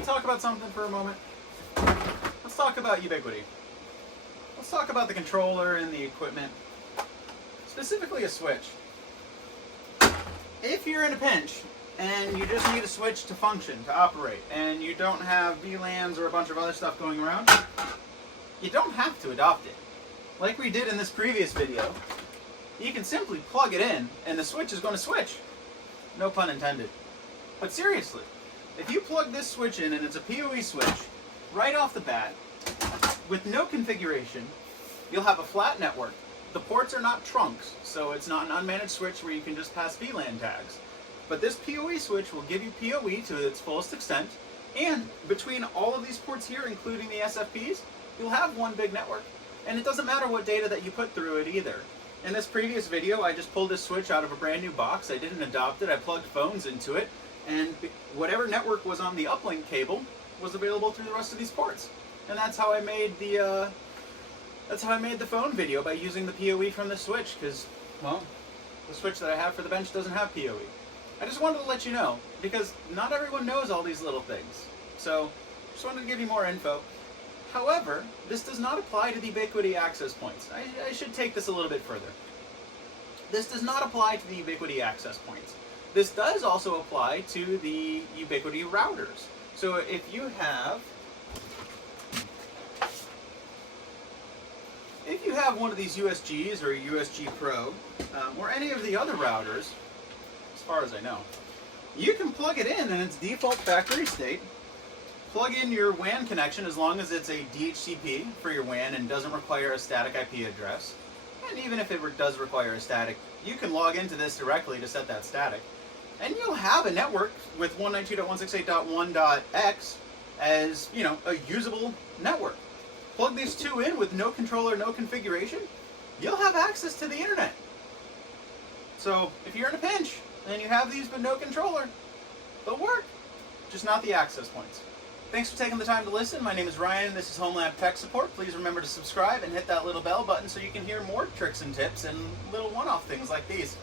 we talk about something for a moment? Let's talk about ubiquity. Let's talk about the controller and the equipment, specifically a switch. If you're in a pinch and you just need a switch to function, to operate, and you don't have VLANs or a bunch of other stuff going around, you don't have to adopt it. Like we did in this previous video, you can simply plug it in and the switch is going to switch. No pun intended. But seriously, if you plug this switch in and it's a PoE switch, right off the bat, with no configuration, you'll have a flat network. The ports are not trunks, so it's not an unmanaged switch where you can just pass VLAN tags. But this PoE switch will give you PoE to its fullest extent, and between all of these ports here, including the SFPs, you'll have one big network. And it doesn't matter what data that you put through it either. In this previous video, I just pulled this switch out of a brand new box. I didn't adopt it, I plugged phones into it, and whatever network was on the uplink cable was available through the rest of these ports. And that's how I made the phone video, by using the PoE from the switch, because, well, the switch that I have for the bench doesn't have PoE. I just wanted to let you know, because not everyone knows all these little things. So, just wanted to give you more info. However, this does not apply to the Ubiquiti access points. I should take this a little bit further. This does not apply to the Ubiquiti access points. This does also apply to the Ubiquiti routers. So if you have one of these USGs or a USG Pro, or any of the other routers, as far as I know, you can plug it in its default factory state, plug in your WAN connection as long as it's a DHCP for your WAN and doesn't require a static IP address. And even if it does require a static, you can log into this directly to set that static. And you'll have a network with 192.168.1.x as, you know, a usable network. Plug these two in with no controller, no configuration, you'll have access to the internet. So if you're in a pinch and you have these but no controller, they'll work, just not the access points. Thanks for taking the time to listen. My name is Ryan. This is HomeLab Tech Support. Please remember to subscribe and hit that little bell button so you can hear more tricks and tips and little one-off things like these.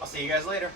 I'll see you guys later.